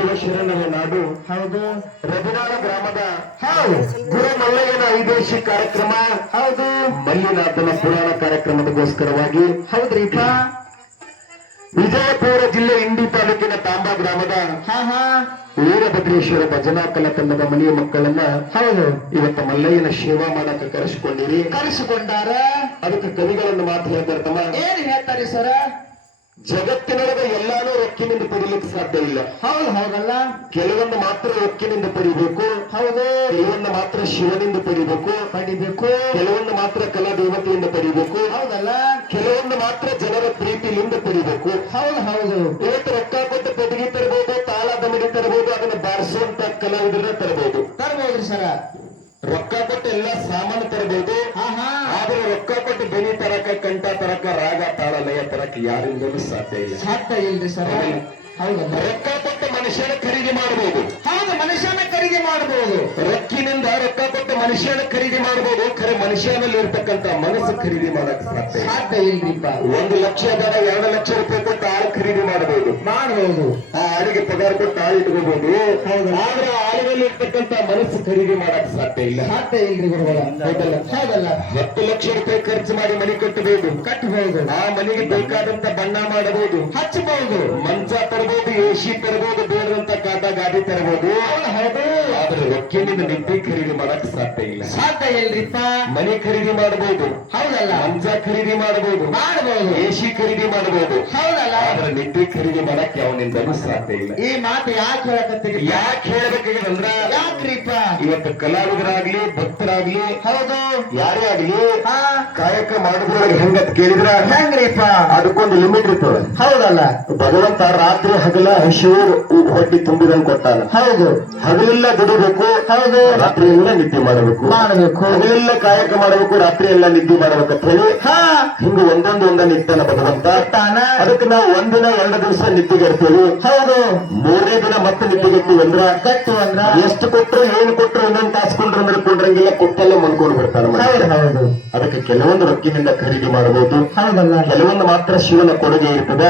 ಶಿವಶರಣರ ನಾಡು ಹೌದು. ರಘುನಾಳ ಗ್ರಾಮದ ಹೌದು. ಗುರು ಮಲ್ಲಯ್ಯನ ಐದೇಶಿ ಕಾರ್ಯಕ್ರಮ ಹೌದು. ಮಲ್ಲಿನಾಥನ ಪುರಾಣ ಕಾರ್ಯಕ್ರಮದಗೋಸ್ಕರವಾಗಿ ಹೌದ್ರಿಪ್ಪ. ವಿಜಯಪುರ ಜಿಲ್ಲೆ ಇಂಡಿ ತಾಲೂಕಿನ ತಾಂಬಾ ಗ್ರಾಮದ ಹಾ ವೀರಭದ್ರೇಶ್ವರ ಭಜನಾ ಕಲಾ ತಂಡದ ಮನೆಯ ಮಕ್ಕಳನ್ನ ಹೌದು ಇವತ್ತು ಮಲ್ಲಯ್ಯನ ಸೇವಾ ಮಾಡಕ್ಕೆ ಕರೆಸಿಕೊಂಡಿರಿ. ಕರೆಸಿಕೊಂಡಾರ. ಅದಕ್ಕೆ ಕವಿಗಳನ್ನು ಮಾತು ಹೇಳ್ತಾರೆ ತಮ್ಮ. ಏನ್ ಹೇಳ್ತಾರೆ ಸರ? ಜಗತ್ತಿನೊಳಗೆ ಎಲ್ಲಾನು ರೊಕ್ಕಿನಿಂದ ಪಡಿಲಿಕ್ಕೆ ಸಾಧ್ಯ ಇಲ್ಲ. ಹೌದಲ್ಲ. ಕೆಲವೊಂದು ಮಾತ್ರ ರೊಕ್ಕಿನಿಂದ ಪಡಿಬೇಕು. ಹೌದು. ಕೆಲವೊಂದು ಮಾತ್ರ ಶಿವನಿಂದ ಪಡಿಬೇಕು. ಕೆಲವೊಂದು ಮಾತ್ರ ಕಲಾ ದೇವತೆಯಿಂದ ಪಡಿಬೇಕು. ಹೌದಲ್ಲ. ಕೆಲವೊಂದು ಮಾತ್ರ ಜನರ ಪ್ರೀತಿಯಿಂದ ಪಡಿಬೇಕು. ಹೌದು. ಇವತ್ತು ರೊಕ್ಕ ಕೊಟ್ಟು ಪೆಟ್ಟಿಗೆ ತರಬಹುದು, ತಾಳ ದಮಡಿ ತರಬಹುದು, ಅದನ್ನ ಬಾರಿಸುವಂತ ಕಲಾವಿದರನ್ನ ತರಬಹುದ್ರಿ ಸರ. ರೊಕ್ಕ ಕೊಟ್ಟು ಎಲ್ಲ ಸಾಮಾನು ತರಬಹುದು. ಆದ್ರೆ ರೊಕ್ಕ ಕೊಟ್ಟು ಬೆನಿ ತರಕ, ಕಂಠ ತರಕ, ರಾಗ ತಾಳ ಲಯ ತರಕ ಯಾರಿಂದಲೂ ಸಾಧ್ಯ ಇಲ್ರಿ ಸರ್. ಹೌದಲ್ಲ. ರೊಕ್ಕ ಕೊಟ್ಟು ಮನುಷ್ಯನ ಖರೀದಿ ಮಾಡಬಹುದು. ಹೌದು, ಮನುಷ್ಯನ ಖರೀದಿ ಮಾಡಬಹುದು. ರೊಕ್ಕಿನಿಂದ ರೊಕ್ಕ ಕೊಟ್ಟು ಮನುಷ್ಯನ ಖರೀದಿ ಮಾಡಬಹುದು. ಖರೆ ಮನುಷ್ಯನಲ್ಲಿ ಇರ್ತಕ್ಕಂಥ ಮನಸ್ಸು ಖರೀದಿ ಮಾಡಕ್ ಸಾಧ್ಯ ಇಲ್ರಿಪ್ಪ. 1 ಲಕ್ಷ ಜನ 2 ಲಕ್ಷ ರೂಪಾಯಿ ಕೊಟ್ಟು ಆಳು ಖರೀದಿ ಮಾಡಬಹುದು. ಆ ಆಳಿಗೆ ಪಗಾರ ಕೊಟ್ಟು ಆಳು ಇಟ್ಕೋಬಹುದು. ಆದ್ರೆ ಆಳಿನಲ್ಲಿ ಇರ್ತಕ್ಕಂಥ ಮನಸ್ಸು ಖರೀದಿ ಮಾಡಕ್ ಸಾಧ್ಯ ಇಲ್ರಿ ಗುರುಗಳ. ಹೌದಲ್ಲ. 10 ಲಕ್ಷ ರೂಪಾಯಿ ಖರ್ಚು ಮಾಡಿ ಮನೆ ಕಟ್ಟಬಹುದು. ಆ ಮನೆಗೆ ಬೇಕಾದಂತ ಬಣ್ಣ ಮಾಡಬಹುದು, ಹಚ್ಚಬಹುದು, ಮಂಚ ತರಬಹುದು, ಎಸಿ ತರಬಹುದು, ಬೇಡದಂತ ಕಾಟ ಗಾಡಿ ತರಬಹುದು. ಆದ್ರೆ ರೊಕ್ಕಿನಿಂದ ನಿದ್ದೆ ಖರೀದಿ ಮಾಡಕ್ ಸಾಧ್ಯ ಇಲ್ರಿಪ್ಪ. ಮನೆ ಖರೀದಿ ಮಾಡಬಹುದು. ಹೌದಲ್ಲ. ಮಂಚ ಖರೀದಿ ಮಾಡಬಹುದು, ಎಸಿ ಖರೀದಿ ಮಾಡಬಹುದು. ಹೌದಲ್ಲ. ಆದ್ರೆ ನಿದ್ದೆ ಖರೀದಿ ಮಾಡಕ್ ಯಾವನಿಂದಲೂ ಸಾಧ್ಯ ಇಲ್ಲ. ಈ ಮಾತು ಯಾಕೆ ಹೇಳಕತ್ತೀರಿ? ಯಾಕೆ ಹೇಳ್ಬೇಕಾಗಿದಂದ್ರ, ಯಾಕ್ರಿಪ್ಪ? ಇವತ್ತು ಕಲಾವಿದರಾಗ್ಲಿ, ಭಕ್ತರಾಗ್ಲಿ, ಹೌದು, ಯಾರೇ ಆಗ್ಲಿ ಕಾಯಕ ಮಾಡಿದ್ರೊಳಗೆ ಹೆಂಗತ್ ಕೇಳಿದ್ರ ಹೆಂಗ್ರಿಪ್ಪ? ಅದಕ್ಕೊಂದು ಲಿಮಿಟ್ ಇರ್ತದೆ. ಹೌದಲ್ಲ. ಭಗವಂತ ರಾತ್ರಿ ಹಗಲ ಹಸಿವು ಹೊಟ್ಟಿ ತುಂಬಿದಂಗ್ ಕೊಟ್ಟಾನ. ಹೌದು. ಹಗಲೆಲ್ಲ ದುಡಿಬೇಕು. ಹೌದು. ರಾತ್ರಿ ಎಲ್ಲ ನಿದ್ದೆ ಮಾಡಬೇಕು. ಹಗಲೆಲ್ಲ ಕಾಯಕ ಮಾಡಬೇಕು, ರಾತ್ರಿ ಎಲ್ಲ ನಿದ್ದೆ ಮಾಡ್ಬೇಕಂತ ಹೇಳಿ ಹಿಂಗ ಒಂದೊಂದು ಇರ್ತಾನ ಭಗವಂತ. ಅದಕ್ಕೆ ನಾವು 1 ದಿನ 2 ದಿವಸ ನಿದ್ದೆಗೆಡ್ತೇವೆ. ಹೌದು. 3ನೇ ದಿನ ಮತ್ತೆ ನಿದ್ದೆಗೆಡ್ತೀವಿ ಅಂದ್ರ ಎಷ್ಟು ಕೊಟ್ಟರು ಏನು ಕೊಟ್ಟರು ಇನ್ನೊಂದು ತಾಸ್ಕೊಂಡ್ರೆ ಮರ್ಕೊಂಡ್ರಂಗಿಲ್ಲ, ಕೊಟ್ಟೆಲ್ಲ ಮನ್ಕೊಂಡು ಬಿಡ್ತಾರ. ಹೌದು. ಅದಕ್ಕೆ ಕೆಲವೊಂದು ರೊಕ್ಕಿನಿಂದ ಖರೀದಿ ಮಾಡಬಹುದು. ಹೌದಲ್ಲ. ಕೆಲವೊಂದು ಮಾತ್ರ ಶಿವನ ಕೊಡುಗೆ ಇರ್ತದೆ.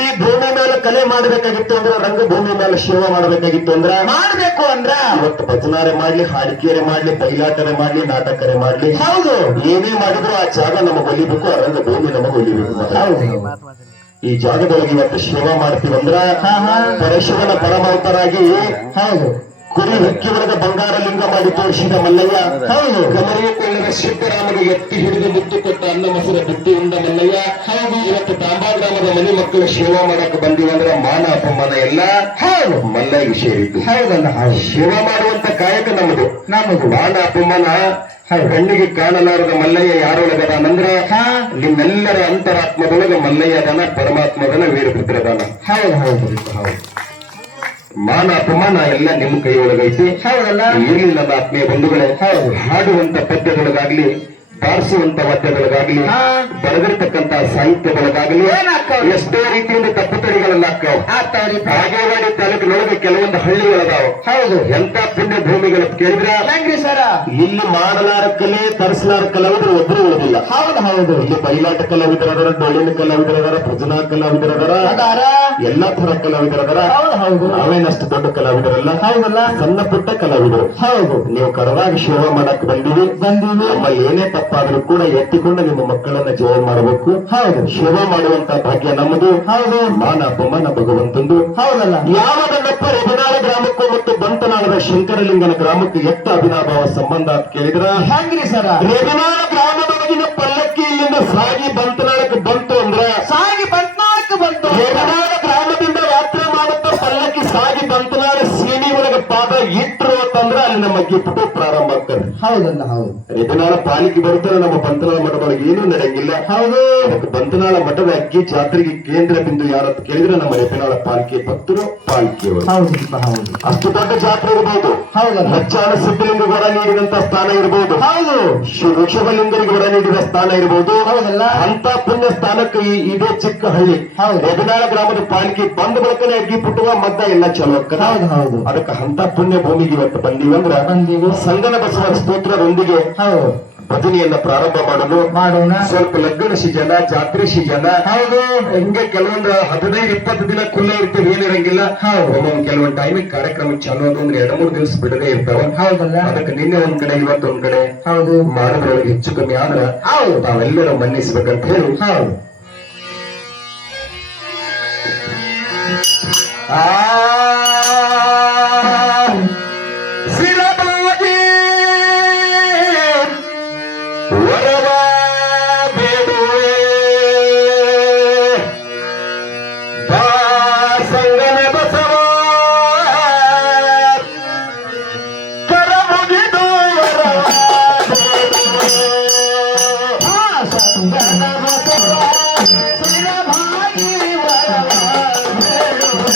ಈ ಭೂಮಿ ಮೇಲೆ ಕಲೆ ಮಾಡಬೇಕಾಗಿತ್ತು ಅಂದ್ರೆ, ರಂಗಭೂಮಿ ಮೇಲೆ ಸೇವಾ ಮಾಡಬೇಕಾಗಿತ್ತು ಮಾಡಬೇಕು ಅಂದ್ರ ಇವತ್ತು ಭಜನಾರೆ ಮಾಡ್ಲಿ, ಹಾಡಿಕೆರೆ ಮಾಡ್ಲಿ, ಬಯಲಾಟರೆ ಮಾಡ್ಲಿ, ನಾಟಕರೆ ಮಾಡ್ಲಿ, ಹೌದು, ಏನೇ ಮಾಡಿದ್ರು ಆ ಜಾಗ ನಮಗ್ ಒಲಿಬೇಕು, ಆ ರಂಗಭೂಮಿ ನಮಗ್ ಒಲಿಬೇಕು. ಈ ಜಾಗದೊಳಗೆ ಇವತ್ತು ಸೇವಾ ಮಾಡ್ತೀವಂದ್ರ ಪರಶಿವನ ಪರಮಾವತರಾಗಿ ಹೌದು ಕುರಿ ಹಕ್ಕಿ ಒಳಗ ಬಂಗಾರ ಲಿಂಗ ಮಾಡಿ ತೋರಿಸಿದ ಮಲ್ಲಯ್ಯ. ಹೌದು. ಗಮನಿಸಿಕೊಳ್ಳದ ಸಿದ್ದರಾಮಗೆ ಎತ್ತಿ ಹಿಡಿದು ಮುತ್ತು ಕೊಟ್ಟ ಅನ್ನ ಮೊಸರ ಬುದ್ಧಿ ಉಂಡ ಮಲ್ಲಯ್ಯ. ಹೌದು. ಇವತ್ತು ತಾಂಬಾ ಗ್ರಾಮದ ಮನೆ ಮಕ್ಕಳು ಸೇವಾ ಮಾಡಕ್ ಬಂದಿವಂದ್ರ ಮಾನ ಅಪಮಾನ ಎಲ್ಲ ಹೌದು ಮಲ್ಲಯ್ಯಗೆ ಸೇರಿದ್ದು. ಹೌದಲ್ಲ. ಸೇವಾ ಮಾಡುವಂತ ಕಾಯಕ ನಮ್ಮದು. ಮಾನ ಅಪಮಾನ ಕಣ್ಣಿಗೆ ಕಾಣಲಾರದ ಮಲ್ಲಯ್ಯ ಯಾರೊಳಗದಾನಂದ್ರ ನಿಮ್ಮೆಲ್ಲರ ಅಂತರಾತ್ಮದೊಳಗೆ ಮಲ್ಲಯ್ಯ ಅದಾನ, ಪರಮಾತ್ಮದನ, ವೀರಭದ್ರದಾನ. ಹೌದು. ಮಾನ ಅಪಮಾನ ಎಲ್ಲ ನಿಮ್ಮ ಕೈಯೊಳಗೈತಿ. ಹೌದಲ್ಲ. ಇರಲಿಲ್ಲ ಆತ್ಮೀಯ ಬಂಧುಗಳೇ, ಹಾಡುವಂತ ಪದ್ಯಗಳಿಗಾಗ್ಲಿ, ಬಾರಿಸುವಂತ ವಾದ್ಯಗಳಿಗಾಗ್ಲಿ, ಬರೆದಿರ್ತಕ್ಕಂತ ಸಾಹಿತ್ಯಗಳಿಗಾಗ್ಲಿ ಎಷ್ಟೋ ರೀತಿಯಿಂದ ತಪ್ಪುತಡಿಗಳೆಲ್ಲ ಆಗ್ತಾವ. ಹಾಗೇವಾಡಿ ತಾಲೂಕಿನೊಳಗೆ ಕೆಲವೊಂದು ಹಳ್ಳಿಗಳದಾವ. ಹೌದು. ಎಂತ ಪುಣ್ಯ ಭೂಮಿಗಳ ಕೇಳಿದ್ರ ಹೆಂಗ್ರಿ ಸರ? ಇಲ್ಲಿ ಮಾಡಲಾರ ಕಲೆ, ತರಿಸಲಾರ ಕಲಾವಿದರು ಒಬ್ಬರು ಉಳಿದಿಲ್ಲ. ಹೌದು. ಇಲ್ಲಿ ಬಯಲಾಟ ಕಲಾವಿದರದಾರ, ಡೊಳ್ಳಿನ ಕಲಾವಿದರದಾರ, ಭಜನಾ ಕಲಾವಿದರದಾರ, ಎಲ್ಲಾ ತರ ಕಲಾವಿದರದಾರ. ನಾವೇನಷ್ಟು ದೊಡ್ಡ ಕಲಾವಿದರಲ್ಲ. ಹೌದಲ್ಲ. ಸಣ್ಣ ಪುಟ್ಟ ಕಲಾವಿದರು. ಹೌದು. ನೀವು ಕರವಾಗಿ ಸೇವಾ ಮಾಡಕ್ ಬಂದಿವಿ. ನಮ್ಮ ಏನೇ ತಪ್ಪಾದ್ರೂ ಕೂಡ ಎತ್ತಿಕೊಂಡು ನಿಮ್ಮ ಮಕ್ಕಳನ್ನ ಜೀವ ಮಾಡಬೇಕು. ಹೌದು. ಸೇವಾ ಮಾಡುವಂತ ಭಾಗ್ಯ ನಮ್ಮದು. ಹೌದು. ಮಾನ ಅಪಮಾನ ಭಗವಂತಂದು. ಹೌದಲ್ಲ. ಯಾವದನ್ನಪ್ಪ ರಘುನಾಳ ಗ್ರಾಮಕ್ಕೂ ಮತ್ತು ಬಂತನಾಳದ ಶಂಕರಲಿಂಗನ ಗ್ರಾಮಕ್ಕೆ ಎತ್ತ ಅವಿನಾಭಾವ ಸಂಬಂಧ ಅಂತ ಕೇಳಿದ್ರ ಹೆಂಗ್ರಿ ಸರ? ರಘುನಾಳ ಗ್ರಾಮದೊಳಗಿನ ಪಲ್ಲಕ್ಕಿ ಇಲ್ಲಿಂದ ಸಾಗಿ ಬಂತನಾಳಕ್ಕೆ ಬಂತು ಅಂದ್ರ ರಘುನಾಳ ಗ್ರಾಮದಿಂದ ಯಾತ್ರೆ ಮಾಡುತ್ತ ಪಲ್ಲಕ್ಕಿ ಸಾಗಿ ಬಂತನಾಳ ಸೀನಿ ಒಳಗೆ ಪಾದ ಇಟ್ರು ಅಂತಂದ್ರ ಅಲ್ಲಿ ನಮ್ಮ ಗಿಫ್ಟ್ ಪ್ರಾರಂಭ ಆಗ್ತದೆ. ಹೌದಲ್ಲ. ಹೌದು. ರಘುನಾಳ ಪಾಲಿಕೆ ಬರ್ತಾರೆ, ನಮ್ಮ ಬಂತನಾಳ ಮಠದೊಳಗೆ ಏನೂ ನಡೆಯಂಗಿಲ್ಲ. ಹೌದು. ಅದಕ್ಕೆ ಬಂತನಾಳ ಮಠದ ಅಗ್ಗಿ ಜಾತ್ರೆಗೆ ಕೇಂದ್ರ ಬಿಂದು ಯಾರಂತ ಕೇಳಿದ್ರೆ ನಮ್ಮ ರಘುನಾಳ ಪಾಲಿಕೆ ಭಕ್ತರು, ಪಾಲಿಕೆಯವರು. ಹೌದು. ಅಷ್ಟು ದೊಡ್ಡ ಜಾತ್ರೆ ಇರಬಹುದು. ಹೌದಲ್ಲ. ಲಕ್ಷಾನ ಸಿದ್ಧಲಿಂಗ ಗೊಡ ನೀಡಿದಂತ ಸ್ಥಾನ ಇರಬಹುದು. ಹೌದು. ವೃಷಭಲಿಂಗರಿಗೆ ಗೊಡ ನೀಡಿದ ಸ್ಥಾನ ಇರಬಹುದು. ಹೌದಲ್ಲ. ಅಂತ ಪುಣ್ಯ ಸ್ಥಾನಕ್ಕೆ ಇದೇ ಚಿಕ್ಕ ಹಳ್ಳಿ ರಘುನಾಳ ಗ್ರಾಮದ ಪಾಲಿಕೆ ಬಂದ ಬಳಕನೆ ಅಗ್ಗಿ ಪುಟ್ಟುವ ಮದ್ದ ಎಲ್ಲ ಚಲೋ. ಹೌದು. ಅದಕ್ಕೆ ಅಂತ ಪುಣ್ಯ ಭೂಮಿಗೆ ಇವತ್ತು ಬಂದೀವಂದ್ರ ಸಂಗನ ಬಸವರ ಸ್ತೋತ್ರದೊಂದಿಗೆ ಭಜನೆಯನ್ನ ಪ್ರಾರಂಭ ಮಾಡಲು ಮಾಡೋಣ. ಸ್ವಲ್ಪ ಲಗ್ನ ಸೀಜನ, ಜಾತ್ರೆ ಸೀಜನ, ಹೌದು. ಹಿಂಗೆ ಕೆಲವೊಂದು 15-20 ದಿನ ಖುಲ್ಲ ಇರ್ತೇವೆ, ಏನಿರಂಗಿಲ್ಲ. ಹೌದು. ಒಮ್ಮೊಮ್ಮೆ ಕೆಲವೊಂದು ಟೈಮಿಗೆ ಕಾರ್ಯಕ್ರಮ ಚಾಲು ಅದು ಅಂದ್ರೆ 2-3 ದಿವಸ ಬಿಡದೆ ಇರ್ತಾವೆ. ಹೌದಲ್ಲ. ಅದಕ್ಕೆ ನಿನ್ನೆ ಒಂದ್ ಕಡೆ ಇವತ್ತು ಒಂದ್ ಕಡೆ ಹೌದು. ಮಾಡೋದ್ರೊಳಗೆ ಹೆಚ್ಚು ಕಮ್ಮಿ ಆದ್ರ ಹೌದು. ತಾವೆಲ್ಲರೂ ಮನ್ನಿಸ್ಬೇಕಂತ ಹೇಳಿ ಹೌದು. ಸ್ಥಿರವಾಗಿ ವರವ ಬೇಡುವೆ ಬಾ ಸಂಗನ ಬಸವ ಕರ ಮುಗಿದು ವರವ ಬೇಡುವೆ. ಸಂಗನ ಬಸವ ಸ್ಥಿರವಾಗಿ ವರವ ಬೇಡುವೆ.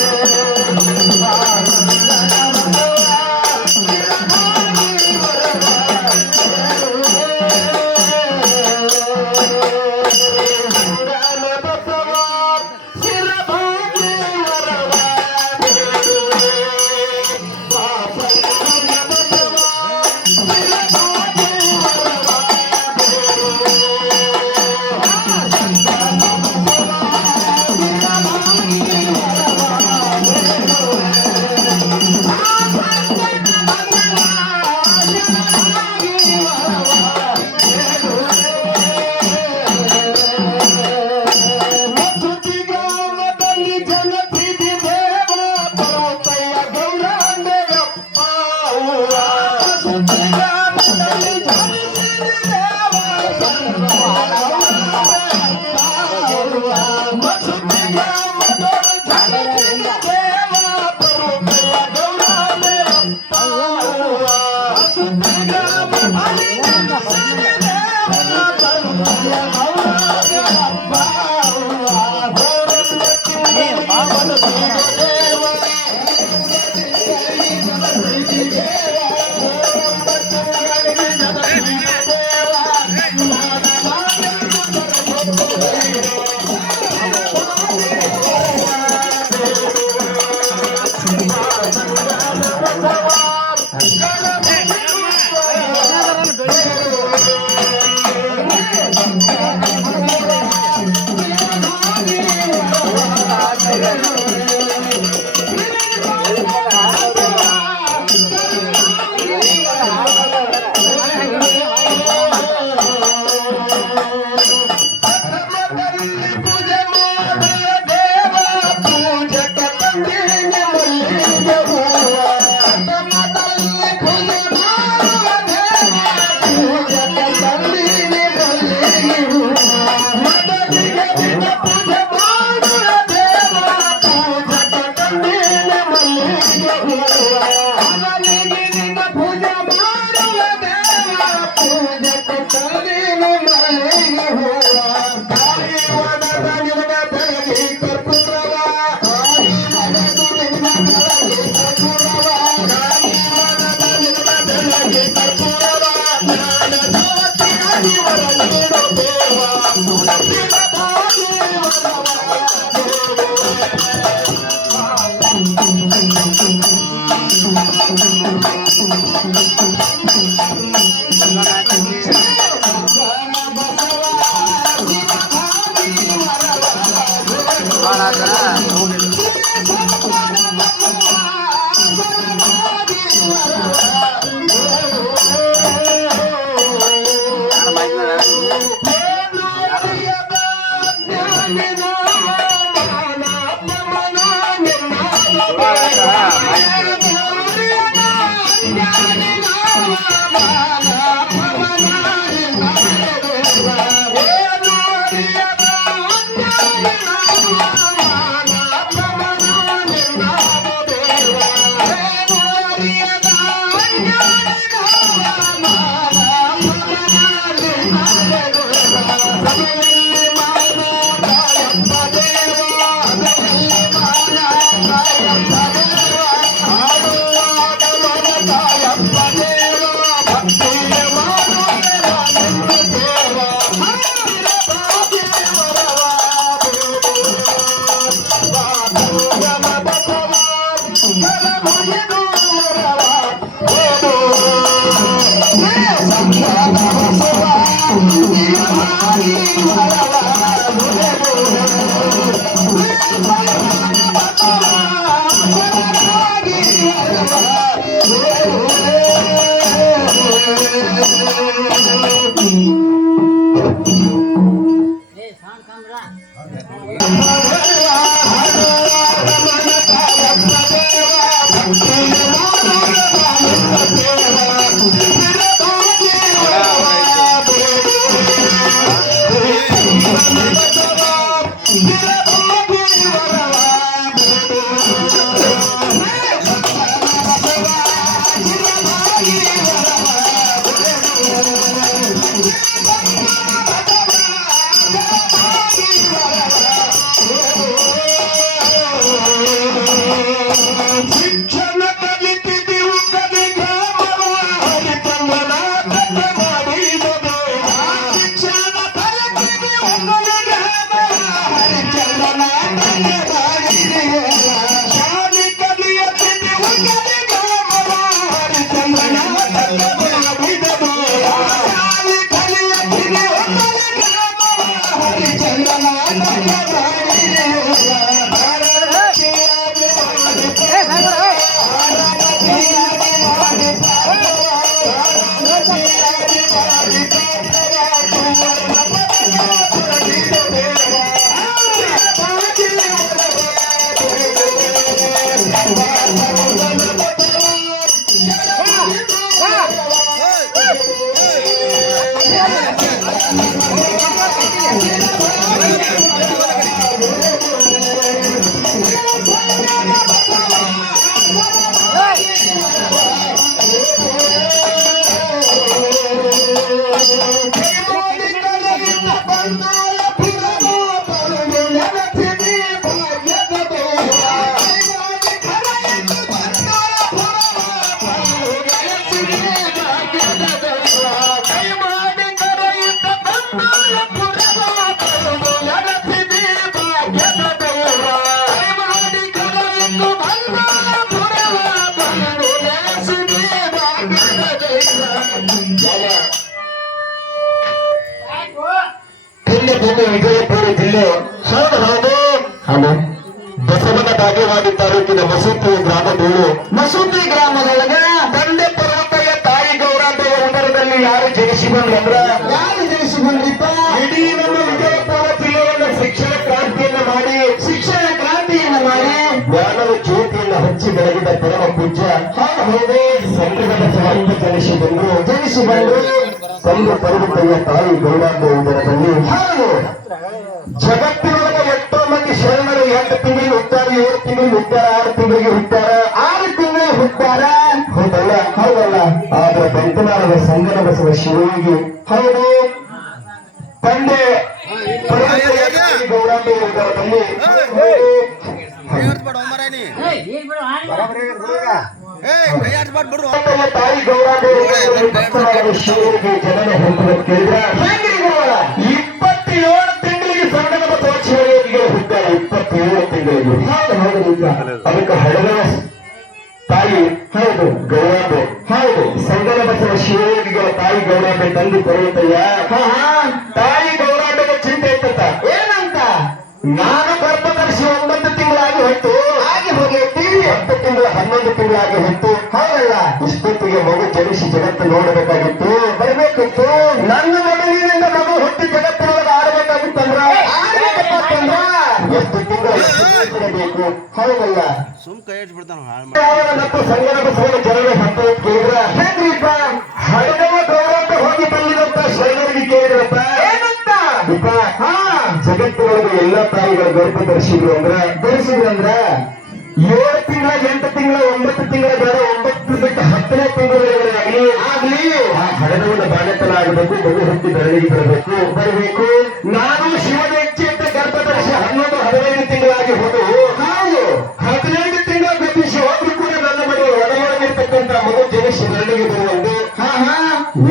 Oh, ಶಿಕ್ಷಣ ಕಲಿತಿದ್ದೀವು ಕಲಿಗ ಹರಿತಂಗನ ಮಾಡಿದದು ಶಿಕ್ಷಣ ಕಲಿತಿದ್ದೀವು ಕಲಿಗ ಹರಿಚಂದನ ಶಾಲೆ ಕಲಿಯುತ್ತಿದ್ದೀವು ಕಲಿಗ ಹರಿಚಂದನ ಮಾಡಿದದು ಶಾಲೆ ಕಲಿಯುತ್ತಿದ್ದೀವು ಕಲಿಗ ಹರಿಚಂದನ ವಿಜಯಪುರ ಜಿಲ್ಲೆ ಹಲೋ ಬಸವನ ಬಾಗೇವಾಡಿ ತಾಲೂಕಿನ ಮಸೂತಿ ಗ್ರಾಮದವರು ಮಸೂತಿ ಗ್ರಾಮದೊಳಗೆ ತಂದೆ ಪರ್ವತಯ್ಯ ತಾಯಿ ಗೌರಾಂಬೆಯ ಉದರದಲ್ಲಿ ಯಾರು ಜನಿಸಿ ಬಂದ್ರ ಯಾರು ಜನಿಸಿ ಬಂದಿಪ್ಪ ಇಡೀ ನಮ್ಮ ವಿಜಯಪುರ ಜಿಲ್ಲೆಯನ್ನು ಶಿಕ್ಷಣ ಕ್ರಾಂತಿಯನ್ನು ಮಾಡಿ ಜ್ಞಾನದ ಜ್ಯೋತಿಯನ್ನು ಹಚ್ಚಿ ಬೆಳಗಿದ ಪರಮ ಪೂಜ್ಯ ಹೌದೇ ಸಂಘದ ಬಸವಣ್ಣ ಜನಿಸಿ ಬಂದು ತಂದೆ ಪರ್ವತಯ್ಯ ತಾಯಿ ಗೌರಾಂಬೆಯ ಉದರದಲ್ಲಿ ಜಗತ್ತಿನೊಳಗೆ ಎಷ್ಟೋ ಮಂದಿ ಶರಣರು 8 ತಿಂಗಳಿಗೆ ಹುಟ್ಟಾರ 7 ತಿಂಗಳಿಗೆ ಹುಟ್ಟಾರ 6 ತಿಂಗಳಿಗೆ ಹುಟ್ಟಾರ 6 ತಿಂಗಳಿಗೆ ಹುಟ್ಟಾರ ಹೌದಲ್ಲ ಆದ್ರೆ ಬಂತನಾಳದ ಸಂಗನ ಬಸವ ಶಿವನಿಗೆ ಹೌದು ತಂದೆ ಗೌರಾಂಬೆ ಉದರದಲ್ಲಿ ತಾಯಿ ಗೌರಾಂಬೆ ಶಿವನಿಗೆ ಜನನ ಹೊಂದುವ ಕೇಳಿದ್ರ 27 ತಿಂಗಳಿಗೆ ಸಂಗನ ಬಸವ ಶಿವನಿಗೆ ಹುಟ್ಟಾರ 27 ತಿಂಗಳಿಗೆ ಅದಕ್ಕೆ ಹಳಗನ ತಾಯಿ ಹೌದು ಗೌರಾಂಬೆ ಹೌದು ಸಂಗನ ಬಸವ ಶಿವಯೋಗಿಗಳ ತಾಯಿ ಗೌರಾಂಬೆ ತಂದೆ ಪರ್ವತಯ್ಯ ತಾಯಿ ಗೌರಾಂಬೆಗೆ ಚಿಂತೆ ಇತ್ತ ಏನಂತ ನಾನು ಗರ್ಭ ಧರಿಸಿ 9 ತಿಂಗಳಾಗಿ ಹೊತ್ತು ಆಗಿ ಹೋಗೈತಿ 10 ತಿಂಗಳ 11 ತಿಂಗಳಾಗಿ ಹೊತ್ತು ಹೌದಲ್ಲ ಇಷ್ಟೊತ್ತಿಗೆ ಮಗು ಜನಿಸಿ ಜಗತ್ತು ನೋಡಬೇಕಾಗಿತ್ತು ಬರಬೇಕಿತ್ತು ನನ್ನ ಮಗನಿಂದ ಮಗು ಹುಟ್ಟಿ ಜಗತ್ತಿನೊಳಗೆ ಆಡಬೇಕಾಗಿತ್ತಂದ್ರ ಎಷ್ಟು ತಿಂಗಳು ಹೌದಲ್ಲ ಮತ್ತು ಸಂಗನ ಬಸವನ ಜನರ ಹಂತ ಕೇಳಿದ್ರ ಹೇಗ್ರಿಪ್ಪ ಹಡಗವ ಗೌರವ ಹೋಗಿ ಬಂದಿರಂತ ಶರಣರಿಗೆ ಕೇಳಿದ್ರಪ್ಪ ಏನಂತ ಜಗತ್ತಿನೊಳಗೆ ಎಲ್ಲಾ ತಾಯಿಗಳ ಗರ್ಭ ಧರಿಸಿದ್ರು ಅಂದ್ರ 7 ತಿಂಗಳ 8 ತಿಂಗಳ 9 ತಿಂಗಳ ಬೇಡ 9 ಬಿಟ್ಟು 10ನೇ ತಿಂಗಳಾಗಲಿ ಆ ಹಡಗವನ್ನ ಬಾಣತನ ಆಗಬೇಕು ಮಗು ಹುಟ್ಟಿ ಧರಣಿಗೆ ಬರಬೇಕು ನಾನು ಶಿವನ ಇಚ್ಛೆಯಿಂದ ಗರ್ಭ ಧರಿಸಿ 11 15 ತಿಂಗಳಾಗಿ ಹೋದು ನಾವು 15 ತಿಂಗಳ ಗತಿಸಿ ಹೋದ್ರು ಕೂಡ ನನ್ನ ಮನೆ ಒಳಗಿರ್ತಕ್ಕಂಥ ಮಗು ಜನಿಸಿ ಧರಣಿಗೆ ಬರುವಂತೆ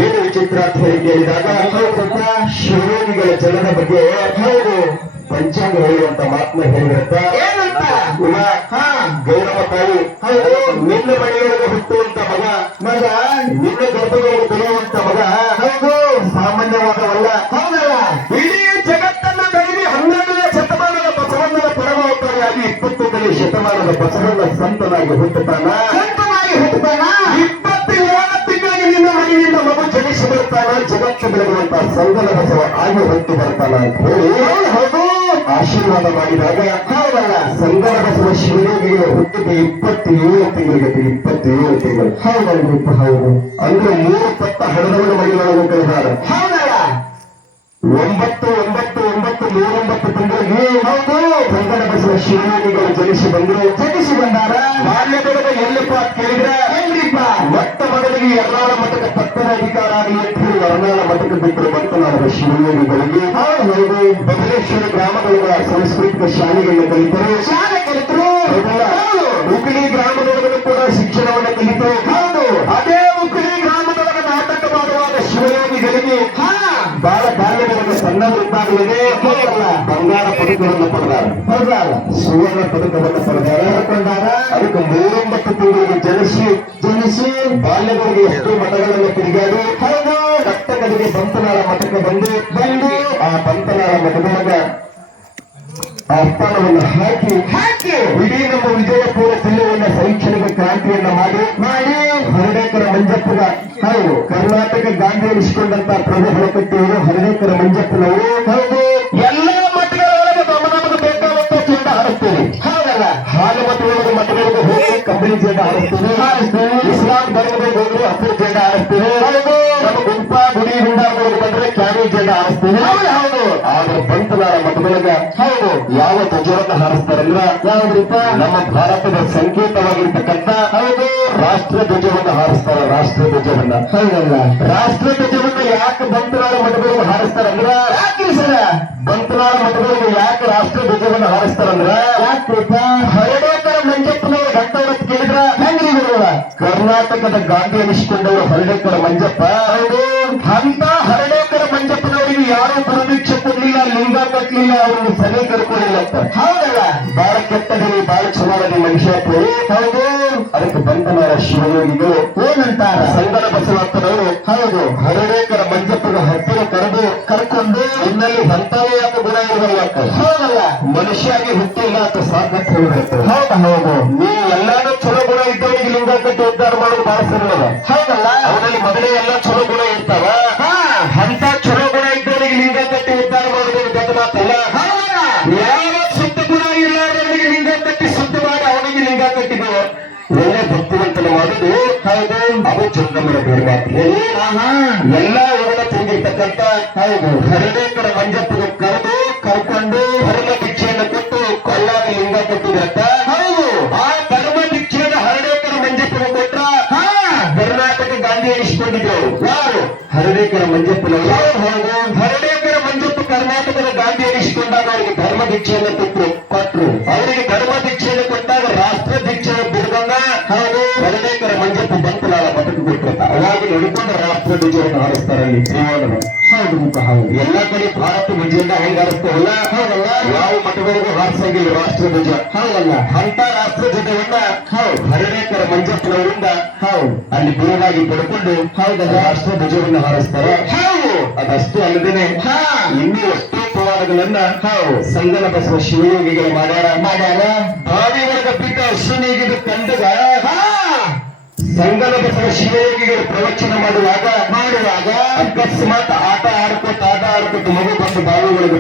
ಏನು ವಿಚಿತ್ರ ಅಂತ ಹೇಳಿ ಕೇಳಿದಾಗ ಶಿವಯೋಗಿಗಳ ಜನನ ಬಗ್ಗೆ ಹೌದು ಪಂಚಾಂಗ ಹೇಳುವಂತ ಮಾತನ್ನ ಹೇಳಿರುತ್ತ ಏನಂತ ಗೌರವ ತಾಯಿ ಹೌದು ನಿನ್ನ ಮನೆಯೊಳಗೆ ಹುಟ್ಟುವಂತ ಮಗ ನಿನ್ನ ಗರ್ಭದೊಳಗೆ ಬೆಳೆಯುವಂತ ಮಗ ಹೌದು ಸಾಮಾನ್ಯವಾದವಲ್ಲ ಹೌದಲ್ಲ ಇಡೀ ಹುಟ್ಟುತ್ತಾನ 27 ತಿಂಗಳಿಗೆ ನಿನ್ನ ಮನೆಯಿಂದ ಮಗು ಜನಿಸಿ ಬರ್ತಾನ, ಜಗತ್ತು ಬೆಳಗುವಂತ ಸಂಗನ ಬಸವ ಆಗಿ ಹೊತ್ತು ಬರ್ತಾನ ಅಂತ ಹೇಳಿ ಆಶೀರ್ವಾದ ಮಾಡಿದಾಗ ಸಂಗನ ಬಸವ ಶಿವಯೋಗಿಗೆ ಹುಟ್ಟಿದ 27 ತಿಂಗಳಿಗೆ 27 ತಿಂಗಳು ಹೌದು ಅಂದ್ರೆ 3 ಪತ್ತ ಹಣದವರ ಮನೆಗಳನ್ನು ಕಳೆದಾರ 9 ತಿಂಗಳಿಗೆ ಸಂಗನ ಬಸವ ಶಿವಯೋಗಿಗಳು ಜನಿಸಿ ಬಂದಾರ. ಬಾಲ್ಯದೊಳಗೆ ಎಲ್ಲಪ್ಪ ಕೇಳಿದ್ರೆ ಮೊಟ್ಟ ಮೊದಲಿಗೆ ಎರ್ನಾಳ ಮಠಕ್ಕೆ ಪಟ್ಟಣ ಅಧಿಕಾರ ಆಗಲಿ ಅಂತ ಹೇಳಿ ಎರ್ನಾಳ ಮಠಕ್ಕೆ ಬಿಟ್ಟರು ಮಾತನಾಡುವ ಶಿವಯೋಗಿಗಳಿಗೆ ಬಬಲೇಶ್ವರ ಗ್ರಾಮಗಳ ಸಾಂಸ್ಕೃತಿಕ ಶಾಲೆಗಳನ್ನು ಕಲಿತರು. ಉಕಳಿ ಗ್ರಾಮದೊಳಗಡೆ ಕೂಡ ಶಿಕ್ಷಣವನ್ನು ಕಲಿತರು. ಅದೇ ಉಕಳಿ ಗ್ರಾಮದೊಳಗೆ ನಾಟಕ ಮಾಡುವಾಗ ಶಿವಯೋಗಿಗಳಿಗೆ ಬಹಳ ಬಾಲ್ಯದೊಳಗೆ ಸಣ್ಣವರಿದ್ದಾಗಲೇ ಬಂಗಾರ ಪದಕವನ್ನು ಪಡೆದಾರ, ಸುವರ್ಣ ಪದಕವನ್ನು ಪಡೆದಾರ. ಅದಕ್ಕೆ 39 ತಿಂಗಳಿಗೆ ಜನಿಸಿ ಬಾಲ್ಯದೊಳಗೆ ಎಷ್ಟು ಮಠಗಳನ್ನು ತಿರುಗಾಡಿ ಕಟ್ಟಕರಿಗೆ ಬಂತನಾಳ ಮಠಕ್ಕೆ ಬಂದು ಆ ಬಂತನಾಳ ಮಠದೊಳಗ ಆ ಸ್ಥಾನವನ್ನು ಹಾಕಿ ಇಡೀ ನಮ್ಮ ವಿಜಯಪುರ ಜಿಲ್ಲೆಯನ್ನ ಶೈಕ್ಷಣಿಕ ಕ್ರಾಂತಿಯನ್ನ ಮಾಡಿ ಹರಡೇಕರ ಮಂಜಪ್ಪಗ ಕರ್ನಾಟಕ ಗಾಂಧಿ ಎನಿಸಿಕೊಂಡಂತ ಪ್ರಭು ಹೊಳಕಟ್ಟಿಯವರು ಹರಡೇಕರ ಮಂಜಪ್ಪನವರು ಎಲ್ಲ ಮಠಗಳೊಳಗೆ ನಮಗೆ ಬೇಕಾದಂತ ಚಂಡ ಹಾರಿಸ್ತೀವಿ. ಹಾಲು ಮಠಗಳಿಗೆ ಹೋಗಿ ಕಂಬಳಿ ಜೆಂಡ ಹಾರಿಸ್ತೀವಿ. ಇಸ್ಲಾಂ ಧರ್ಮದಲ್ಲಿ ಹೋಗಿ ಹಸಿರು ಜೆಂಡ ಹಾರಿಸ್ತೀವಿ. ನಮ್ಮ ಗುಂಪ ಗುಡಿ ಗುಂಡಾರಗಳಿಗೆ ಬಂದ್ರೆ ಕ್ಯಾನಿ ಜೆಂಡ ಹಾರಿಸ್ತೀವಿ. ಆದ್ರೆ ಬಂತನಾಳ ಮಠದೊಳಗ ಯಾವ ಧ್ವಜವನ್ನು ಹಾರಿಸ್ತಾರಂದ್ರ ಯಾವ್ದ್ರಿಪ ನಮ್ಮ ಭಾರತದ ಸಂಕೇತವಾಗಿರ್ತಕ್ಕಂಥ ರಾಷ್ಟ್ರ ಧ್ವಜವನ್ನು ಹಾರಿಸ್ತಾರ. ರಾಷ್ಟ್ರ ಧ್ವಜವನ್ನ ರಾಷ್ಟ್ರ ಧ್ವಜವನ್ನ ಯಾಕೆ ಬಂತನಾಳ ಮಠದೊಳಗೆ ಹಾರಿಸ್ತಾರಂದ್ರ ಬಂತನಾಳ ಮಠದೊಳಗೆ ಯಾಕೆ ರಾಷ್ಟ್ರ ಧ್ವಜವನ್ನು ಹಾರಿಸ್ತಾರಂದ್ರ ಹರಡೇಕರ ಮಂಜಪ್ಪನವರು ಗಂಟವತ್ತು ಕೇಳಿದ್ರ ಹೆಂಗ್ರಿ ಕರ್ನಾಟಕದ ಗಾಂಧಿ ಎನಿಸಿಕೊಂಡವರು ಹರಡೇಕರ ಮಂಜಪ್ಪ. ಅಂತ ಹರಡೇಕರ ಮಂಜಪ್ಪನವರಿಗೆ ಯಾರು ಗುರುದೀಕ್ಷೆ ಕೊಡ್ಲಿಲ್ಲ, ಲಿಂಗ ಕಟ್ಟಲಿಲ್ಲ, ಅವರನ್ನು ಸಭೆ ಕರ್ಕೊಳ್ಳಿಲ್ಲ ಅಂತ ಬಾಳ ಕೆಟ್ಟಗರಿ ಬಾಳ ಚುನಾವಣೆ ಮನುಷ್ಯ ಅದಕ್ಕೆ ಬಂತನಾಳ ಶಿವಯೋಗಿಗಳು ಏನಂತಾರ ಸಂಗನ ಬಸವಪ್ಪನವರು ಹರಡೇಕರ ಮಂಜಪ್ಪನ ಹತ್ತಿರ ಕರ್ಕೊಂಡು ಇನ್ನಲ್ಲಿ ಅಂತವೇ ಯಾಕೆ ಗುಣ ಇರಲ್ಲ ಮನುಷ್ಯಾಗಿ ಹುಟ್ಟಿಲ್ಲ ಅಂತ ಸಾಕಷ್ಟು ಹೇಳಿರ್ತಾರೆ. ನೀವು ಎಲ್ಲಾನು ಚಲೋ ಗುಣ ಇದ್ದವರಿಗೆ ಲಿಂಗ ಕಟ್ಟಿ ಉದ್ಧಾರ ಮಾಡೋದು ಬಹಳ ಸರಳ. ಅವನಲ್ಲಿ ಮೊದಲೇ ಎಲ್ಲ ಚಲೋ ಗುಣ ಇರ್ತಾವ. ಅಂತ ಚಲೋ ಗುಣ ಇದ್ದವರಿಗೆ ಲಿಂಗ ಕಟ್ಟಿ ಉದ್ಧಾರ ಮಾಡೋದು ದೊಡ್ಡ ಮಾತಲ್ಲ. ಯಾವ ಶುದ್ಧ ಗುಣ ಇರಲಾರವನಿಗೆ ಲಿಂಗ ಕಟ್ಟಿ ಶುದ್ಧ ಮಾಡಿ ಅವನಿಗೆ ಲಿಂಗ ಕಟ್ಟಿದ್ರು ಒಳ್ಳೆ ಭಕ್ತಿವಂತನ ಮಾಡುದು ಅದು ಚಂದಮರ ಬೇರೆ ಮಾತು. ಎಲ್ಲ ಒಳಗ ತುಂಬಿರ್ತಕ್ಕಂಥ ಹರಡೇಕರ ಮಂಜಪ್ಪನ ಕರ್ಕೊಂಡು ಧರ್ಮ ಭಿಕ್ಷೆಯನ್ನು ಕೊಟ್ಟು ಕೊಳ್ಳಾಗಿ ಲಿಂಗ ಕಟ್ಟಿದ್ರಂತ. ಆ ಧರ್ಮ ಭಿಕ್ಷೆಯನ್ನು ಹರಡೇಕರ ಮಂಜಪ್ಪನ ಕೊಟ್ರ ಕರ್ನಾಟಕ ಗಾಂಧಿ ಎನಿಸಿಕೊಂಡಿದ್ರು ಯಾರು ಹರಡೇಕರ ಮಂಜಪ್ಪನವರು. ಹರಡೇಕರ ಮಂಜಪ್ಪ ಕರ್ನಾಟಕದ ಗಾಂಧಿ ಎನಿಸಿಕೊಂಡಾಗ ಅವರಿಗೆ ಧರ್ಮ ಭಿಕ್ಷೆಯನ್ನು ಕೊಟ್ಟರು. ಅವರಿಗೆ ಧರ್ಮ ಭಿಕ್ಷೆಯನ್ನು ಕೊಟ್ಟಾಗ ರಾಷ್ಟ್ರ ಭಿಕ್ಷೆಯನ್ನು ಬಿಡುವಾಗ ಹರಡೇಕರ ಮಂಜಪ್ಪ ಬಂತನಾಳ ಮಠಕ್ಕೆ ಕೊಟ್ಟಿರ್ತ. ಅವಾಗ ನಡ್ಕೊಂಡು ರಾಷ್ಟ್ರ ಧ್ವಜವನ್ನು ಹಾರಿಸ್ತಾರಲ್ಲಿ ಶ್ರೀವಾಣರು. ಎಲ್ಲ ಕಡೆ ಭಾರತ ಧ್ವಜೆಯಿಂದ ಹೆಂಗ್ ಹಾರಿಸ್ತಾರಲ್ಲ ಯಾವ ಮಠಗಳಿಗೂ ಹಾರಿಸಂಗಿಲ್ಲ ರಾಷ್ಟ್ರ ಧ್ವಜ. ಅಂತ ರಾಷ್ಟ್ರ ಧ್ವಜವನ್ನ ಹರಡೇಕರ ಮಂಜಪ್ಪನವರಿಂದ ಅಲ್ಲಿ ದೂರವಾಗಿ ಪಡ್ಕೊಂಡು ರಾಷ್ಟ್ರ ಧ್ವಜವನ್ನು ಹಾರಿಸ್ತಾರೆ. ಅದಷ್ಟು ಅಲ್ಲದೇನೆ ಇನ್ನೂ ಎಷ್ಟೋ ಪವಾಡಗಳನ್ನ ಸಂಗನ ಬಸವ ಶಿವಯೋಗಿಗಳು ಮಾಡ್ಯಾರ. ಬಾವಿ ಒಳಗ ಬಿದ್ದ ಅಶ್ವಿನಿಗಿದ ಕಂಡಗ ಸಂಗನ ಬಸವ ಶಿವಯೋಗಿಗಳು ಪ್ರವಚನ ಮಾಡುವಾಗ ಅಕಸ್ಮಾತ್ ಆಟ ಆಡ್ಕೊತ ಮಗು ಬಂದು ಬಾವಿ ಒಳಗೆ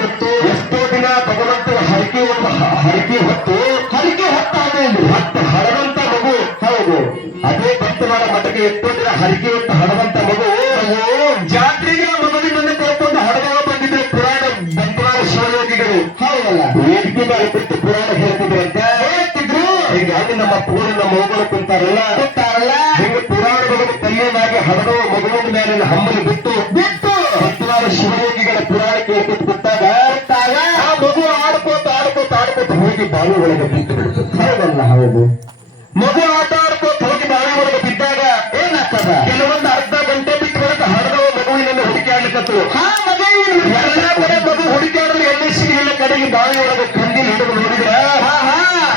ಬಿತ್ತು. ಎಷ್ಟೋ ದಿನ ಭಗವಂತನ ಹರಕೆ ಹೊತ್ತು ಹಡದಂತ ಮಗು ಅದೇ ಬಂತನಾಳ ಮಠಕ್ಕೆ ಎಷ್ಟೋ ದಿನ ಹರಕೆ ಹೊತ್ತು ಹಡದಂತ ಮಗು ಜಾತ್ರೆಗೆ ಮಗುವಿನನ್ನು ಕರ್ಕೊಂಡು ಹಡದಾಗ ಬಂದಿದ್ರೆ ಪುರಾಣ ಬಂತನಾಳ ಶಿವಯೋಗಿಗಳು ವೇದಿಕೆ ಮೇಲೆ ಬಿಟ್ಟು ಪುರಾಣ ಹೇಳ್ತಿದ್ರು ಈಗ ಅಲ್ಲಿ ನಮ್ಮ ಪೂರ್ಣ ಮಗುಗಳು ಕುಂತಾರಲ್ಲ ಹಿಂಗೆ ಪುರಾಣಗಳಿಗೆ ತಲೆಯಾಗಿ ಹಡದೋ ಮಗುವಿನ ಮೇಲಿನ ಹಮ್ಮಲಿ ಬಿಟ್ಟು ಬಂತನಾಳ ಶಿವಯೋಗಿಗಳ ಪುರಾಣ ಕೇಳ್ಕೊತ ಕೂತಾಗ ಆ ಮಗು ಆಡ್ಕೋತ ಹೋಗಿ ಬಾವಿ ಒಳಗೆ ಬಿದ್ದು ಬಿಡ್ತದೆ. ಮಗು ಆಟ ಆಡ್ಕೋತ ಹೋಗಿ ಬಾವಿ ಒಳಗೆ ಬಿದ್ದಾಗ ಏನಾಗ್ತದ ಕೆಲವೊಂದು ಅರ್ಧ ಗಂಟೆ ಬಿಟ್ಟು ಬಳಿಕ ಹಡದೋ ಮಗುವಿನಲ್ಲಿ ಹುಡುಕಾಡ್ಲಿಕ್ಕತ್ತು. ಎಲ್ಲ ಕಡೆ ಮಗು ಹುಡುಕಾಡಿದ್ರೆ ಎಲ್ಲಿ ಸಿಗಲಿಲ್ಲ ಕಡೆಗೆ ಬಾವಿ ಒಳಗೆ ಕಂದಿಲ್ ಹಿಡಿದು ನೋಡಿದ್ರ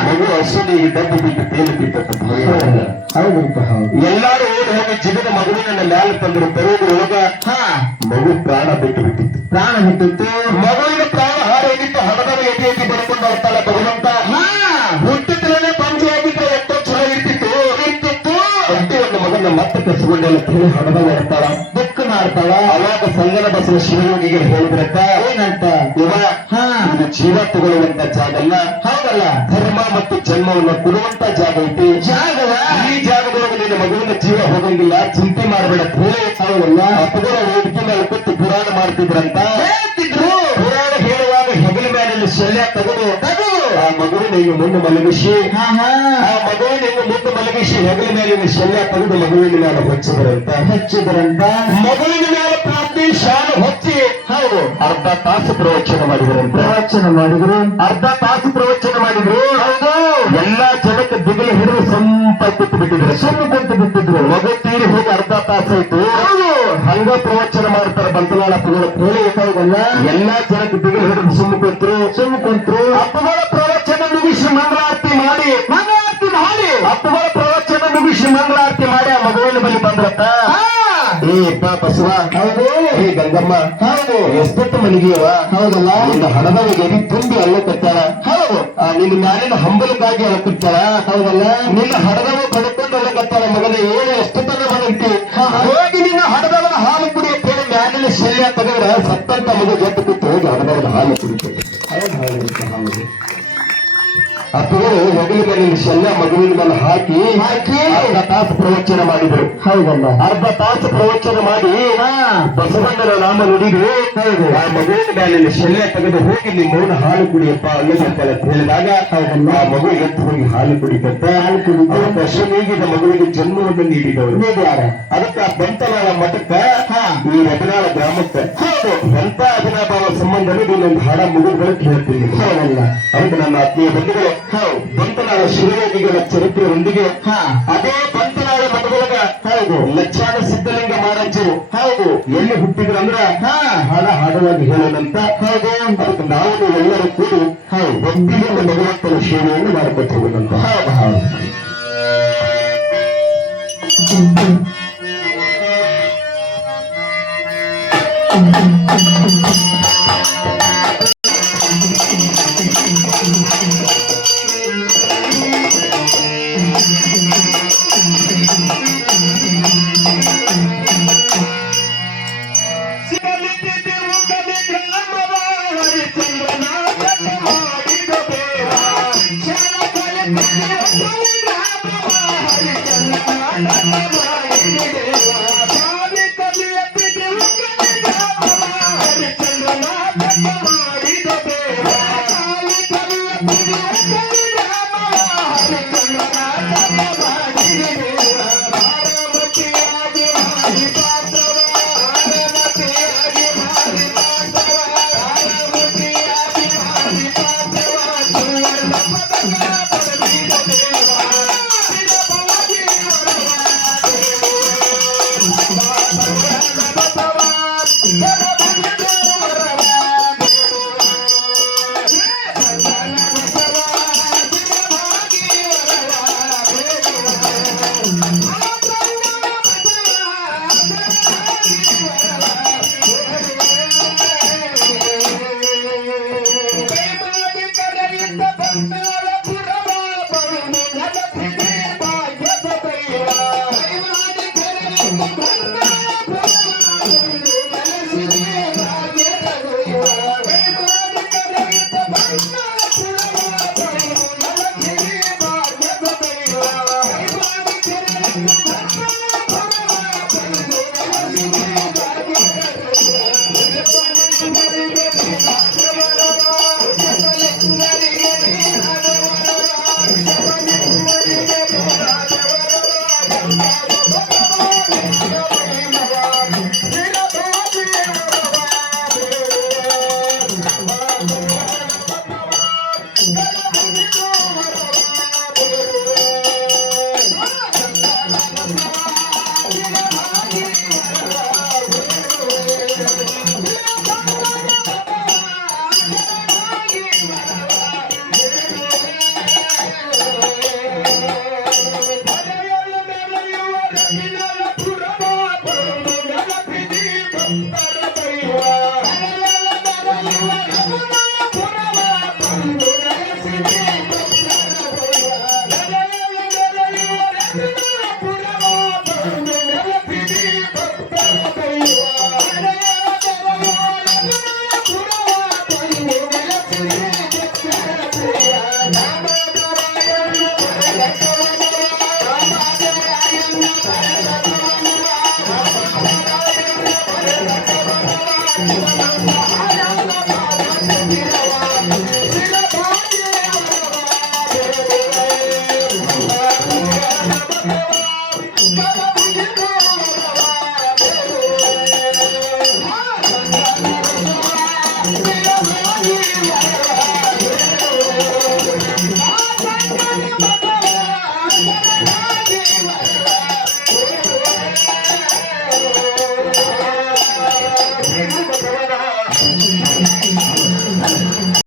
ಮಗು ಹಸುನಿ ಡಬ್ಬು ಬಿಟ್ಟು ತೇಲಿ ಬಿಟ್ಟು ಎಲ್ಲಾರು ಓಡಿ ಹೋಗಿ ಜಿಗದ ಮಗುವಿನ ಮ್ಯಾಲೆ ತಂದ್ರು ತರುವುದರೊಳಗ ಮಗು ಪ್ರಾಣ ಬಿಟ್ಟಿತ್ತು. ಮಗುವಿನ ಪ್ರಾಣ ಹಾರೋಗಿತ್ತು. ಹಡದವ ಎದಿ ಬರ್ಕೊಂಡು ಬರ್ತಾಳ ಭಗವಂತ ಹುಟ್ಟಿದ್ರೇ ಪಂಚೆಯಾಗಿ ತಗೊಂಡೆಲ್ಲ ಹೇಳಿ ಹಣದ ಮಾಡ್ತಾಳ ದುಃಖ ಮಾಡ್ತಾಳ. ಅವಾಗ ಸಂಗನ ಬಸವ ಶಿವಯೋಗಿಗೆ ಹೇಳಿದ್ರಂತ ಏನಂತ? ಇವ ಇದು ಜೀವ ತಗೊಳ್ಳುವಂತ ಜಾಗ ಅಲ್ಲ, ಹೌದಲ್ಲ, ಧರ್ಮ ಮತ್ತು ಜನ್ಮವನ್ನು ಕೊಡುವಂತ ಜಾಗ ಐತಿ. ಜಾಗವ ಈ ಜಾಗದೊಳಗೆ ನಿನ್ನ ಮಗುವಿನ ಜೀವ ಹೋಗಂಗಿಲ್ಲ, ಚಿಂತೆ ಮಾಡಬೇಡ ಅಂತ ಹೇಳಿ ಹೌದಲ್ಲ ಅಪ್ಪಗಳ ವೇದಿಕೆ ಮೇಲೆ ಕೂತು ಪುರಾಣ ಮಾಡ್ತಿದ್ರಂತ. ಹೇಳ್ತಿದ್ರು. ಪುರಾಣ ಹೇಳುವಾಗ ಹೆಗಲ ಮೇಲೆ ಶಲ್ಯ ತೆಗೆದು ತಗೋ. ಆ ಮಗುವಿನ ಹಿಂಗ ಮುಂದೆ ಮಲಗಿಸಿ ಹಾ ಹಾ ಆ ಮಗುವಿನ ಹಿಂಗ ಮುಂದೆ ಮಲಗಿಸಿ ಹೆಗಲ ಮೇಲಿನ ಶಲ್ಯ ತೆಗೆದು ಮಗುವಿನ ಮೇಲೆ ಹೊಚ್ಚಿದ್ರಂತ. ಹಚ್ಚಿದ್ರಂತ. ಮಗುವಿನ ಮೇಲೆ ಪ್ರಾರ್ಥನೆ ಶಾಲ ಹೊಚ್ಚಿ ಹೌದು ಅರ್ಧ ತಾಸು ಪ್ರವಚನ ಮಾಡಿದ್ರಂತ. ಪ್ರವಚನ ಮಾಡಿದ್ರು. ಅರ್ಧ ತಾಸು ಪ್ರವಚನ ಮಾಡಿದ್ರು. ಹೌದು. ಎಲ್ಲಾ ಜನಕ್ಕೆ ದಿಗಿಲು ಹಿಡಿದು ಸಂಪ ಕೂತು ಬಿಟ್ಟಿದ್ರು, ಸುಮ್ಮನೆ ಕುಂತು ಬಿಟ್ಟಿದ್ರು. ಮಗು ತೀರಿ ಹೋಗಿ ಅರ್ಧ ತಾಸು ಆಯ್ತು. ಹೌದು. ಹಂಗ ಪ್ರವಚನ ಮಾಡ್ತಾರೆ ಬಂತನಾಳ ಅಪ್ಪಗಳ ಹೇಳಿ. ಹೌದಲ್ಲ, ಎಲ್ಲಾ ಜನಕ್ಕೆ ದಿಗಿಲು ಹಿಡಿದು ಸುಮ್ಮ ಕುಂತ್ರು. ಅಪ್ಪಗಳ ಪ್ರವಚನ ಮುಗಿಸಿ ಮಂಗಳಾರತಿ ಮಾಡಿ ಅಪ್ಪಗಳ ಪ್ರವಚನ ಮುಗಿಸಿ ಮಂಗಳಾರತಿ ಮಾಡಿ ಆ ಮಗುವಿನ ಬಳಿ ಬಂದ್ರತ್ತ. ಏ ಬಸವ, ಹೌದು. ಏ ಗಂಗಮ್ಮ, ಹೌದು. ಎಷ್ಟೊತ್ತು ಮನಿಗೆಯವ ಹೌದಲ್ಲ, ನಿನ್ನ ಹಣದ ಎರಿ ತುಂಬಿ ಅಲ್ಲ ಕಟ್ಟಾಳ. ಹೌದು. ನಿನ್ನ ಮ್ಯಾಲಿನ ಹಂಬಲಕ್ಕಾಗಿ ಅಲ್ಲ ಕಟ್ಟಾಳ. ಹೌದಲ್ಲ, ನಿನ್ನ ಹಡದವ ಪಡ್ಕೊಂಡು ಅಲ್ಲ ಕಟ್ಟಾಳ. ಮಗನ ಏನು ಎಷ್ಟೊತ್ತನ ಬಂದಂತಿ ಹೋಗಿ ನಿನ್ನ ಹಡದವನ ಹಾಲು ಕುಡಿ ಅಂತ ಹೇಳಿ ಮ್ಯಾಲಿನ ಶಲ್ಯ ತೆಗೆದ್ರೆ ಸತ್ತಂತ ಮಗು ಗೆದ್ದು ಕೂತು ಹೋಗಿ ಹಡದವನ ಹಾಲು ಕುಡಿತೇವೆ. ಅಪ್ಪಗಳು ಹೆಗಲ ಮೇಲಿನ ಶಲ್ಯ ಮಗುವಿನ ಮೇಲೆ ಹಾಕಿ ಅರ್ಧ ತಾಸು ಪ್ರವಚನ ಮಾಡಿದ್ರು. ಹೌದಲ್ಲ, ಅರ್ಧ ತಾಸು ಪ್ರವಚನ ಮಾಡಿ ಬಸವಣ್ಣನ ನಾಮ ನುಡಿದು ಆ ಮಗುವಿನ ಮೇಲಿನ ಶಲ್ಯ ತೆಗೆದು ಹೋಗಿ ನಿಮ್ಮ ಮೌನ ಹಾಲು ಕುಡಿಯಪ್ಪ ಅಲ್ಲದಂತಲ್ಲ ಅಂತ ಹೇಳಿದಾಗ ಆ ಮಗು ಎದ್ದು ಹೋಗಿ ಹಾಲು ಕುಡಿತಂತ. ಪಶುವೀಗಿದ ಮಗುವಿಗೆ ಜನ್ಮವನ್ನು ನೀಡಿದವರು ಅದಕ್ಕೆ ಬಂತನಾಳ ಮಠಕ್ಕ ಈ ರಬನಾಳ ಗ್ರಾಮಕ್ಕೆ ಎಂತ ಅಭಿನಭಾವ ಸಂಬಂಧವೇ ನೀನೊಂದು ಹಾಡ ಮುಗಿದುಗಳು ಕೇಳ್ತೀನಿ. ಅದಕ್ಕೆ ನನ್ನ ಆತ್ಮೀಯ ಬಂಧುಗಳು ಬಂತನಾಳ ಶಿವಯೋಗಿಗಳ ಚರಿತ್ರೆಯೊಂದಿಗೆ ಅದೇ ಬಂತನಾಳ ಮಠದೊಳಗ ಲಕ್ಷಾನ ಸಿದ್ಧಲಿಂಗ ಮಹಾರಾಜರು ಎಲ್ಲಿ ಹುಟ್ಟಿದ್ರಂದ್ರ ಹಾಡ ಹಾಡುವಾಗಿ ಹೇಳೋಣಂತ. ಅದಕ್ಕೆ ನಾವು ಎಲ್ಲರೂ ಕೂಡಿ ಒಪ್ಪಿಗೆ ಭಗವಂತನ ಸೇವೆಯನ್ನು ಮಾಡ್ಕೊತ ಹೋಗೋಣಂತ.